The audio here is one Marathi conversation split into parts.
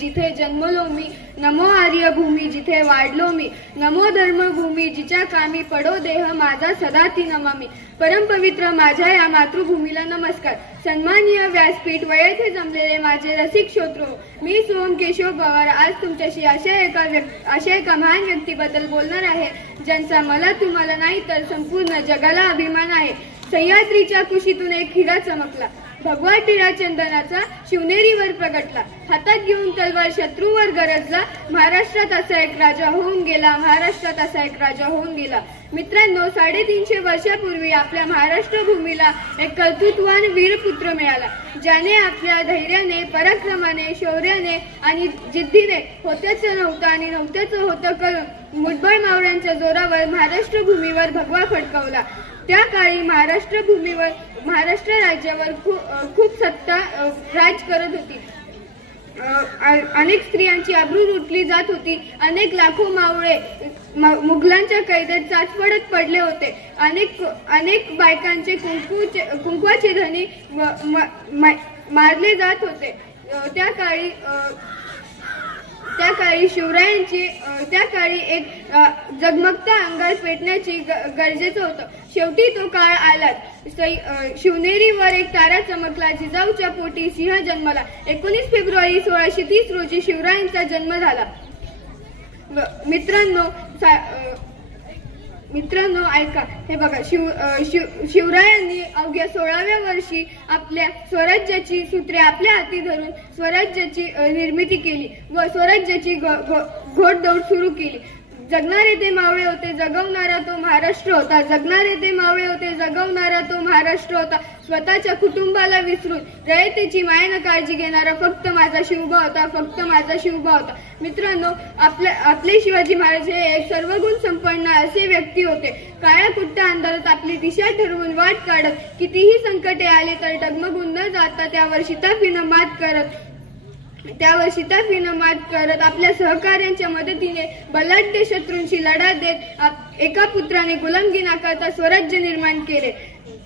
जिथे जन्मलो मी, नमो आर्य भूमी जिथे वाढलो मी, नमो धर्मभूमी जिच्या कामी पडो देह माझा सदा ती नमामी. परमपवित्र माझ्या या मातृभूमीला नमस्कार. सन्माननीय व्यासपीठ व येथे जमलेले माझे रसिक श्रोतृ, मी सोहम केशव पवार आज तुमच्याशी अशा एका महान व्यक्तीबद्दल बोलणार आहे ज्यांचा मला तुम्हाला नाही तर संपूर्ण जगाला अभिमान आहे. सह्याद्रीच्या कुशीतून एक हिरा चमकला, भगवा टिळा चंदनाचा शिवनेरीवर प्रगटला, हातात घेऊन तलवार शत्रूवर गरजला, महाराष्ट्रात असा एक राजा होऊन गेला, महाराष्ट्रात असा एक राजा होऊन गेला. मित्रांनो, 350 वर्षापूर्वी आपल्या महाराष्ट्र भूमीला एक कर्तृत्वान वीरपुत्र मिळाला, ज्याने आपल्या धैर्याने, पराक्रमाने, शौर्याने आणि जिद्दीने होत्याचं नव्हतं आणि नव्हत्याचं होतं करून मुठभर मावळ्यांच्या जोरावर महाराष्ट्र भूमीवर भगवा फडकवला. त्या काळी महाराष्ट्र राज्यावर खूप सत्ता राज करत होती. अनेक स्त्रियांची आबरू लुटली जात होती. अनेक लाखो मावळे मुघलांच्या कैदेत चाचपडत पडले होते. अनेक बायकांचे कुंकवाचे धनी मारले जात होते. त्या काळी एक जगमगता अंगार पेटण्याची गरजेचं होतं. शेवटी तो काळ आलाच. शिवनेरीवर एक तारा चमकला, जिजाऊच्या पोटी सिंह जन्मला. 19 फेब्रुवारी 1630 रोजी शिवरायांचा जन्म झाला. मित्रांनो ऐका, हे बघा, शिवरायांनी अवघ्या 16व्या वर्षी आपल्या स्वराज्याची सूत्रे आपल्या हाती धरून स्वराज्याची निर्मिती केली व स्वराज्याची घोडदौड सुरू केली. जगणारे ते मावळे होते, जगवणारा तो महाराष्ट्र होता. जगणारे ते मावळे होते, जगवणारा तो महाराष्ट्र होता. स्वतःच्या कुटुंबाला विसरून रयतेची मायेनं काळजी घेणारा फक्त माझा शिवबा होता, फक्त माझा शिवबा होता. मित्रांनो, आपले शिवाजी महाराज हे एक सर्वगुण संपन्न असे व्यक्ती होते. काळ्या कुट्ट अंधारात आपली दिशा ठरवून वाट काढत कितीही संकटे आले तर डगमगून न जाता त्यावर शिताफीनं मात करत आपल्या सहकार्यांच्या मदतीने बलाढ्य शत्रूंशी लढा देत एका पुत्राने गुलामगी नाकारता स्वराज्य निर्माण केले.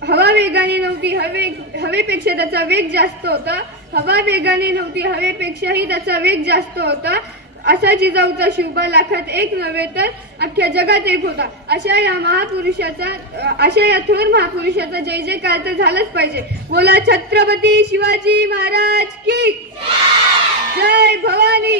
हवा वेगाने नव्हती, हवेपेक्षा त्याचा वेग जास्त होता. हवा वेगाने नव्हती, हवेपेक्षाही त्याचा वेग जास्त होता. असा जिजाऊचा शिवबा लाखात एक नव्हे तर अख्ख्या जगात एक होता. अशा या थोर महापुरुषाचा जय जयकार तर झालाच पाहिजे. बोला छत्रपती शिवाजी महाराज की जय. भवानी.